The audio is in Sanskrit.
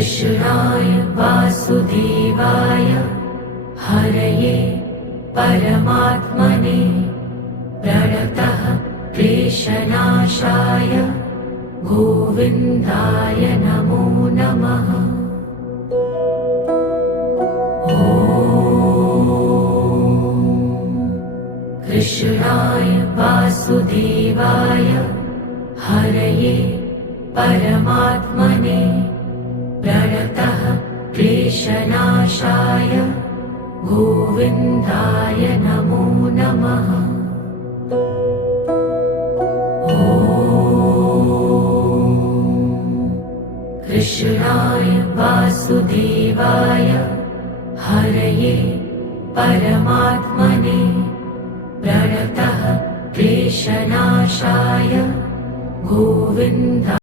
कृष्णाय वासुदेवाय हरये परमात्मने प्रणतः क्लेशनाशाय गोविन्दाय नमो नमः। कृष्णाय वासुदेवाय हरये परमात्मने प्रणतः क्लेशनाशाय गोविन्दाय नमो नमः। कृष्णाय वासुदेवाय हरये परमात्मने प्रणतः क्लेशनाशाय गोविन्दाय